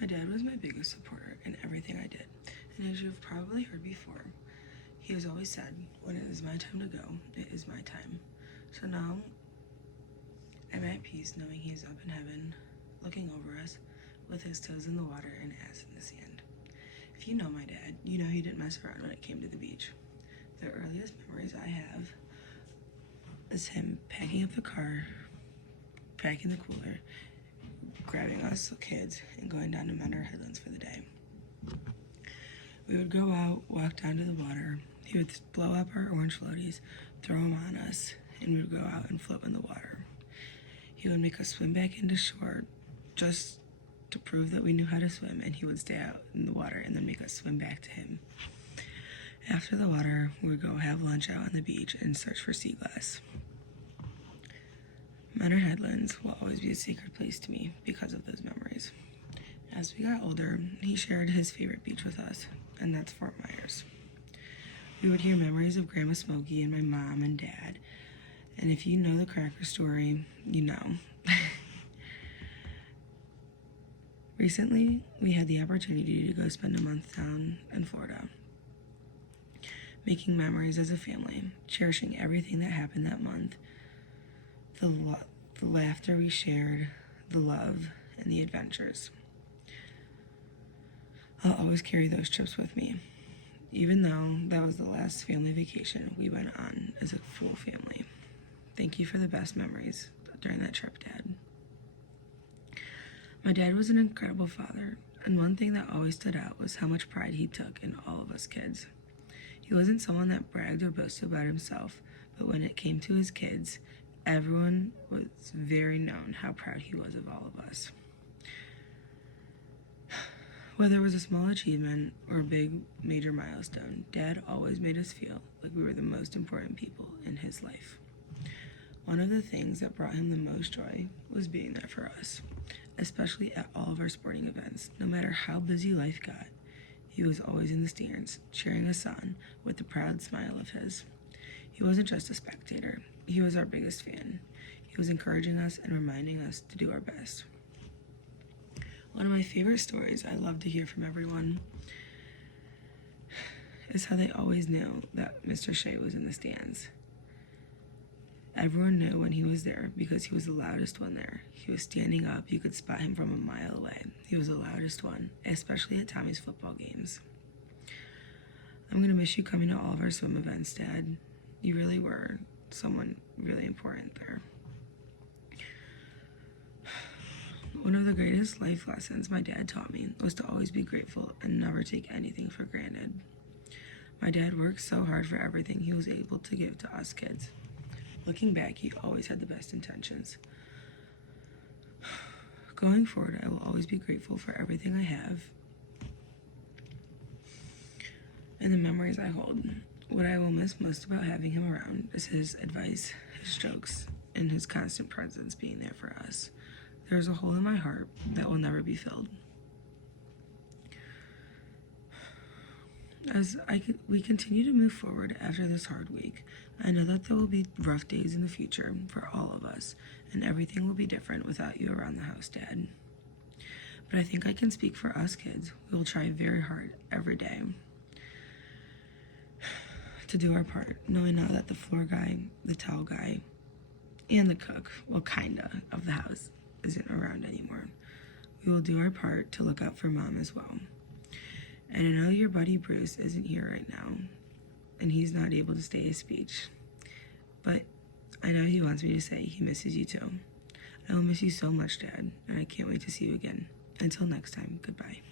My dad was my biggest supporter in everything I did, and as you've probably heard before, he has always said, when it is my time to go, it is my time. So now, I'm at peace knowing he is up in heaven, looking over us, with his toes in the water and ass in the sand. If you know my dad, you know he didn't mess around when it came to the beach. The earliest memories I have is him packing up the car, packing the cooler, grabbing us kids, and going down to Menor Headlands for the day. We would go out, walk down to the water. He would blow up our orange floaties, throw them on us, and we would go out and float in the water. He would make us swim back into shore just to prove that we knew how to swim, and he would stay out in the water and then make us swim back to him. After the water, we would go have lunch out on the beach and search for sea glass. Menor Headlands will always be a sacred place to me because of those memories. As we got older, he shared his favorite beach with us, and that's Fort Myers. We would hear memories of Grandma Smokey and my mom and dad, and if you know the Cracker story, you know. Recently, we had the opportunity to go spend a month down in Florida, making memories as a family, cherishing everything that happened that month, the laughter we shared, the love, and the adventures. I'll always carry those trips with me, even though that was the last family vacation we went on as a full family. Thank you for the best memories during that trip, Dad. My dad was an incredible father, and one thing that always stood out was how much pride he took in all of us kids. He wasn't someone that bragged or boasted about himself, but when it came to his kids, everyone was very known how proud he was of all of us. Whether it was a small achievement or a big major milestone, Dad always made us feel like we were the most important people in his life. One of the things that brought him the most joy was being there for us, especially at all of our sporting events. No matter how busy life got, he was always in the stands, cheering us on with a proud smile of his. He wasn't just a spectator, he was our biggest fan. He was encouraging us and reminding us to do our best. One of my favorite stories I love to hear from everyone is how they always knew that Mr. Shea was in the stands. Everyone knew when he was there because he was the loudest one there. He was standing up, you could spot him from a mile away. He was the loudest one, especially at Tommy's football games. I'm gonna miss you coming to all of our swim events, Dad. You really were someone really important there. One of the greatest life lessons my dad taught me was to always be grateful and never take anything for granted. My dad worked so hard for everything he was able to give to us kids. Looking back, he always had the best intentions. Going forward, I will always be grateful for everything I have and the memories I hold. What I will miss most about having him around is his advice, his jokes, and his constant presence being there for us. There's a hole in my heart that will never be filled. As we continue to move forward after this hard week, I know that there will be rough days in the future for all of us, and everything will be different without you around the house, Dad. But I think I can speak for us kids. We will try very hard every day to do our part, knowing now that the floor guy, the towel guy, and the cook, well, kinda, of the house isn't around anymore. We will do our part to look out for Mom as well. And I know your buddy Bruce isn't here right now, and he's not able to stay his speech, but I know he wants me to say he misses you too. I will miss you so much, Dad, and I can't wait to see you again. Until next time, goodbye.